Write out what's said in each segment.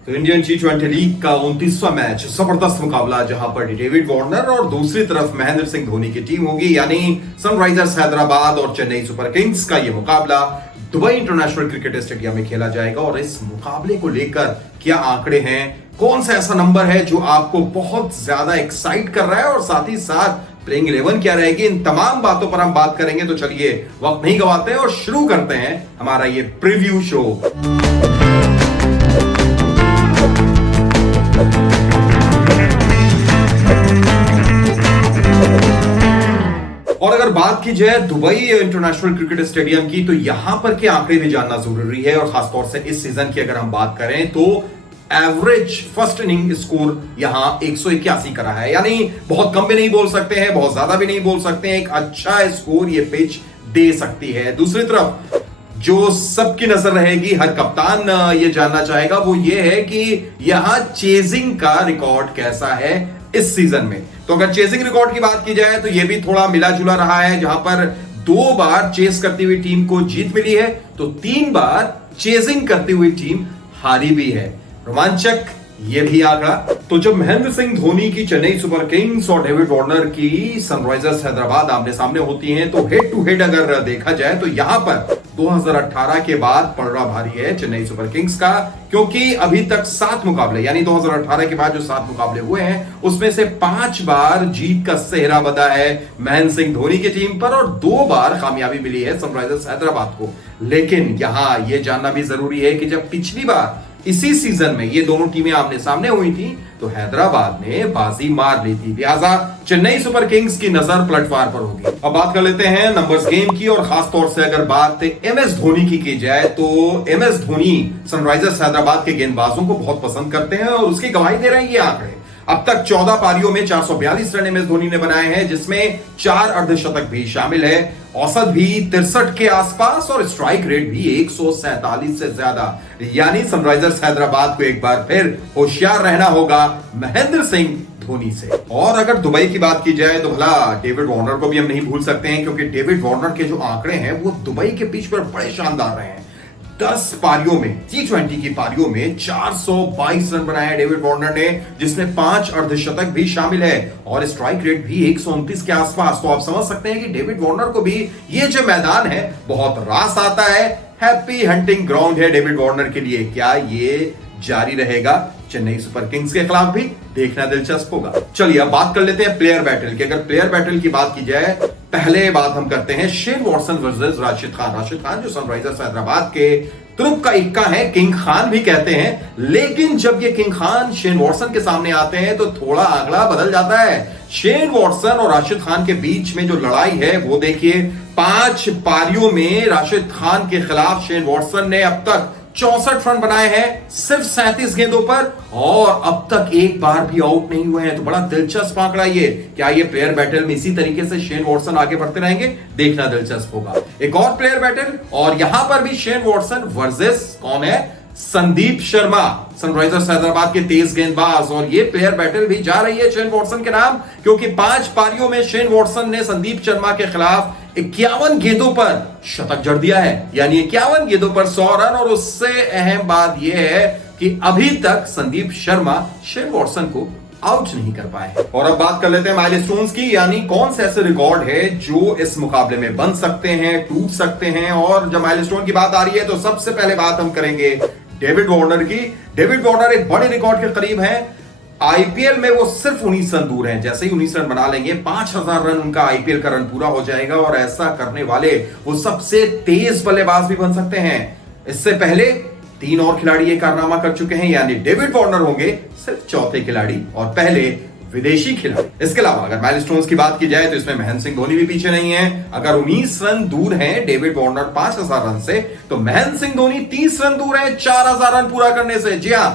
तो Indian T20 league का 29वां match, जबरदस्त मुकाबला जहां पर डेविड वार्नर और दूसरी तरफ महेंद्र सिंह धोनी की टीम होगी, यानी सनराइजर्स हैदराबाद और चेन्नई सुपर किंग्स का यह मुकाबला दुबई इंटरनेशनल क्रिकेट स्टेडियम में खेला जाएगा। और इस मुकाबले को लेकर क्या आंकड़े हैं, कौन सा ऐसा नंबर है जो आपको बहुत ज्यादा एक्साइट कर रहा है, और साथ ही साथ प्लेइंग 11 क्या रहेगी, इन तमाम बातों पर हम बात करेंगे। तो चलिए वक्त नहीं गवाते हैं और शुरू करते हैं हमारा ये प्रीव्यू शो। और अगर बात की जाए दुबई इंटरनेशनल क्रिकेट स्टेडियम की, तो यहां पर के आंकड़े भी जानना जरूरी है। और खासतौर से इस सीजन की अगर हम बात करें तो एवरेज फर्स्ट इनिंग स्कोर यहां 181 का रहा है, यानी बहुत कम भी नहीं बोल सकते हैं, बहुत ज्यादा भी नहीं बोल सकते हैं। एक अच्छा स्कोर ये पिच दे सकती है। दूसरी तरफ जो सबकी नजर रहेगी, हर कप्तान ये जानना चाहेगा, वो ये है कि यहां चेजिंग का रिकॉर्ड कैसा है इस सीजन में। तो अगर चेजिंग रिकॉर्ड की बात की जाए तो यह भी थोड़ा मिला जुला रहा है, जहां पर 2 बार चेस करती हुई टीम को जीत मिली है, तो 3 बार चेजिंग करती हुई टीम हारी भी है। रोमांचक ये भी आंकड़ा। तो जब महेंद्र सिंह धोनी की चेन्नई सुपर किंग्स और डेविड वार्नर की सनराइजर्स हैदराबाद आमने सामने होती हैं, तो हेड टू हेड अगर देखा जाए तो यहां पर 2018 के बाद पलड़ा भारी है चेन्नई सुपर किंग्स का, क्योंकि अभी तक 7 मुकाबले, यानी 2018 के बाद जो 7 मुकाबले हुए हैं उसमें से 5 बार जीत का सेहरा बंधा है महेंद्र सिंह धोनी की टीम पर, और 2 बार कामयाबी मिली है सनराइजर्स हैदराबाद को। लेकिन यहां यह जानना भी जरूरी है कि जब पिछली बार इसी सीजन में ये दोनों टीमें आमने सामने हुई थी तो हैदराबाद ने बाजी मार ली थी, लिहाजा चेन्नई सुपर किंग्स की नजर पलटवार पर होगी। अब बात कर लेते हैं नंबर्स गेम की, और खासतौर से अगर बात एमएस धोनी की जाए तो एमएस धोनी सनराइजर्स हैदराबाद के गेंदबाजों को बहुत पसंद करते हैं और उसकी गवाही दे रहे हैं ये आंकड़े। अब तक 14 पारियों में 442 रन एमएस धोनी ने बनाए हैं, जिसमें 4 अर्धशतक भी शामिल है, औसत भी 63 के आसपास और स्ट्राइक रेट भी 147 से ज्यादा। यानी सनराइजर्स हैदराबाद को एक बार फिर होशियार रहना होगा महेंद्र सिंह धोनी से। और अगर दुबई की बात की जाए तो भला डेविड वार्नर को भी हम नहीं भूल सकते हैं, क्योंकि डेविड वार्नर के जो आंकड़े हैं वो दुबई के पिच पर बड़े शानदार रहे हैं। 10 पारियों में, T20 की पारियों में 422 रन बनाए डेविड वार्नर ने, जिसमें 5 अर्धशतक भी शामिल है और स्ट्राइक रेट भी 129 के आसपास। तो आप समझ सकते हैं कि डेविड वार्नर को भी ये जो मैदान है बहुत रास आता है। हैप्पी हंटिंग ग्राउंड है डेविड वार्नर के लिए। क्या ये जारी रहेगा चेन्नई सुपर किंग्स के खिलाफ भी? देखना दिलचस्प होगा। चलिए अब बात कर लेते हैं प्लेयर बैटल की। अगर प्लेयर बैटल की बात की जाए, पहले बात हम करते हैं Shane Watson versus Rashid Khan. Rashid Khan जो सनराइजर्स हैदराबाद के तुरुप का इक्का है, किंग खान भी कहते हैं, लेकिन जब ये किंग खान शेन वॉटसन के सामने आते हैं तो थोड़ा आंकड़ा बदल जाता है। शेन वॉटसन और राशिद खान के बीच में जो लड़ाई है वो देखिए, 5 पारियों में राशिद खान के खिलाफ शेन वॉटसन ने अब तक 64 रन बनाए हैं सिर्फ 37 गेंदों पर, और अब तक एक बार भी आउट नहीं हुए हैं। तो बड़ा दिलचस्प आंकड़ा ये। क्या ये प्लेयर बैटल में इसी तरीके से शेन वॉटसन आगे बढ़ते रहेंगे? देखना दिलचस्प होगा। एक और प्लेयर बैटल, और यहां पर भी शेन वॉटसन वर्सेस कौन है? संदीप शर्मा, सनराइजर्स हैदराबाद के तेज गेंदबाज। और ये प्लेयर बैटल भी जा रही है शेन वॉटसन के नाम, क्योंकि 5 पारियों में शेन वॉटसन ने संदीप शर्मा के खिलाफ 51 गेंदों पर शतक जड़ दिया है, यानी 51 गेंदों पर 100 रन। और उससे अहम बात यह है कि अभी तक संदीप शर्मा शेन वॉटसन को आउट नहीं कर पाए। और अब बात कर लेते हैं माइलस्टोन्स की, यानी कौन से ऐसे रिकॉर्ड है जो इस मुकाबले में बन सकते हैं, टूट सकते हैं। और जब माइलस्टोन की बात आ रही है तो सबसे पहले बात हम करेंगे डेविड वार्नर की। डेविड वार्नर एक बड़े रिकॉर्ड के करीब है। आईपीएल में वो सिर्फ 19 रन दूर हैं। जैसे ही 19 रन बना लेंगे, 5000 रन उनका आईपीएल का रन पूरा हो जाएगा, और ऐसा करने वाले वो सबसे तेज बल्लेबाज भी बन सकते हैं। इससे पहले 3 और खिलाड़ी ये कारनामा कर चुके हैं, यानी डेविड वार्नर होंगे सिर्फ चौथे खिलाड़ी और पहले विदेशी खिलाड़ी। इसके अलावा अगर माइलस्टोन्स की बात की जाए तो इसमें महेंद्र सिंह धोनी भी पीछे नहीं है। अगर 19 रन दूर हैं डेविड वार्नर 5000 रन से, तो महेंद्र सिंह धोनी 30 रन दूर हैं 4000 रन पूरा करने से। जी हां,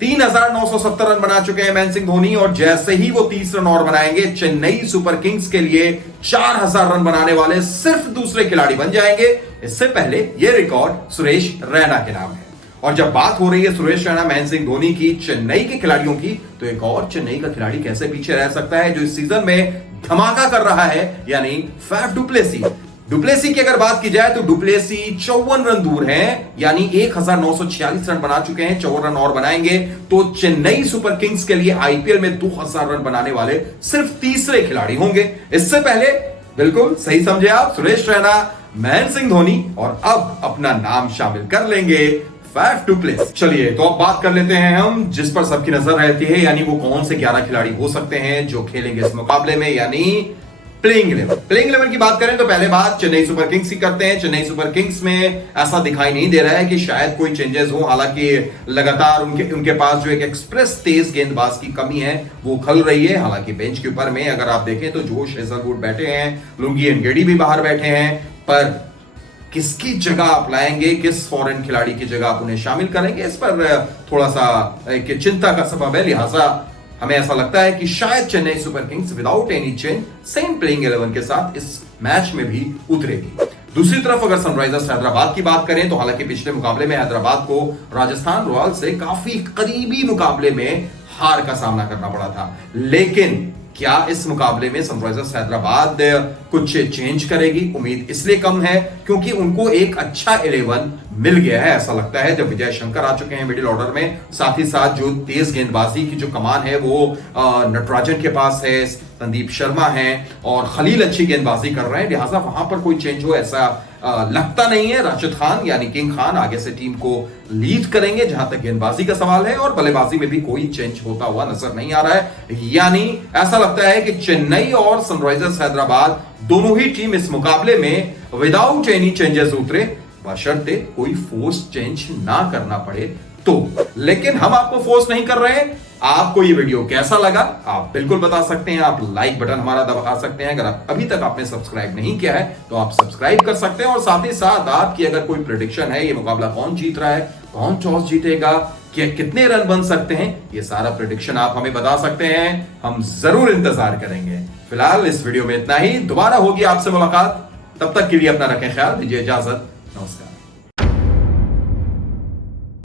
3970 रन बना चुके हैं महेंद्र सिंह धोनी, और जैसे ही वो 30 रन और बनाएंगे, चेन्नई सुपर किंग्स के लिए 4000 रन बनाने वाले सिर्फ दूसरे खिलाड़ी बन जाएंगे। इससे पहले यह रिकॉर्ड सुरेश रैना के नाम है। और जब बात हो रही है सुरेश रैना, महेंद्र सिंह धोनी की, चेन्नई के खिलाड़ियों की, तो एक और चेन्नई का खिलाड़ी कैसे पीछे रह सकता है जो इस सीजन में धमाका कर रहा है, यानी फैफ डुप्लेसी। डुप्लेसी की अगर बात की जाए तो डुप्लेसी 54 रन दूर हैं, यानी 1946 रन बना चुके हैं, 54 रन और बनाएंगे तो चेन्नई सुपर किंग्स के लिए आईपीएल में 2000 रन बनाने वाले सिर्फ तीसरे खिलाड़ी होंगे। इससे पहले बिल्कुल सही समझे आप, सुरेश रैना, महेंद्र सिंह धोनी और अब अपना नाम शामिल कर लेंगे फैफ डु प्लेसी। चलिए तो अब बात कर लेते हैं हम जिस पर सबकी नजर रहती है, यानी वो कौन से 11 खिलाड़ी हो सकते हैं जो खेलेंगे इस मुकाबले में, यानी प्लेइंग 11। प्लेइंग 11 की बात करें तो पहले बात चेन्नई सुपर किंग्स की करते हैं। चेन्नई सुपर किंग्स में ऐसा दिखाई नहीं दे रहा है कि शायद कोई चेंजेस हो, हालांकि लगातार उनके पास जो एक एक्सप्रेस तेज गेंदबाज की कमी है वो खल रही है। हालांकि बेंच के ऊपर में अगर आप देखें तो जोश हेजलवुड बैठे हैं, लुंगी एनगेडी भी बाहर बैठे हैं, पर किसकी जगह आप लाएंगे, किस फॉरेन खिलाड़ी की जगह आप उन्हें शामिल करेंगे, इस पर थोड़ा सा एक चिंता का सबब है। लिहाजा हमें ऐसा लगता है कि शायद Chennai super Kings without any change same playing 11 के साथ इस मैच में भी उतरेगी। दूसरी तरफ अगर सनराइजर्स हैदराबाद की बात करें तो हालांकि पिछले मुकाबले में हैदराबाद को राजस्थान रॉयल्स से काफी करीबी मुकाबले में हार का सामना करना पड़ा था, लेकिन क्या इस मुकाबले में सनराइजर्स हैदराबाद कुछ चेंज करेगी? उम्मीद इसलिए कम है क्योंकि उनको एक अच्छा 11 मिल गया है। ऐसा लगता है जब विजय शंकर आ चुके हैं मिडिल ऑर्डर में, साथ ही साथ जो तेज गेंदबाजी की जो कमान है वो नटराजन के पास है, संदीप शर्मा है और खलील अच्छी गेंदबाजी कर रहे हैं, लिहाजा वहां पर कोई चेंज हो ऐसा लगता नहीं है। राशिद खान यानी किंग खान आगे से टीम को लीड करेंगे जहां तक गेंदबाजी का सवाल है, और बल्लेबाजी में भी कोई चेंज होता हुआ नजर नहीं आ रहा है। यानी ऐसा लगता है कि चेन्नई और सनराइजर्स हैदराबाद दोनों ही टीम इस मुकाबले में विदाउट एनी चेंजेस उतरे, बशर्ते कोई फोर्स चेंज ना करना पड़े तो। लेकिन हम आपको फोर्स नहीं कर रहे हैं। आपको ये वीडियो कैसा लगा आप बिल्कुल बता सकते हैं, आप लाइक बटन हमारा दबा सकते हैं। अगर आप अभी तक आपने सब्सक्राइब नहीं किया है तो आप सब्सक्राइब कर सकते हैं, और साथ ही साथ आपकी अगर कोई प्रेडिक्शन है, ये मुकाबला कौन जीत रहा है, कौन टॉस जीतेगा, कितने रन बन सकते हैं, ये सारा प्रेडिक्शन आप हमें बता सकते हैं, हम जरूर इंतजार करेंगे। फिलहाल इस वीडियो में इतना ही, दोबारा होगी आपसे मुलाकात, तब तक के लिए अपना रखें ख्याल, दीजिए इजाजत, नमस्कार।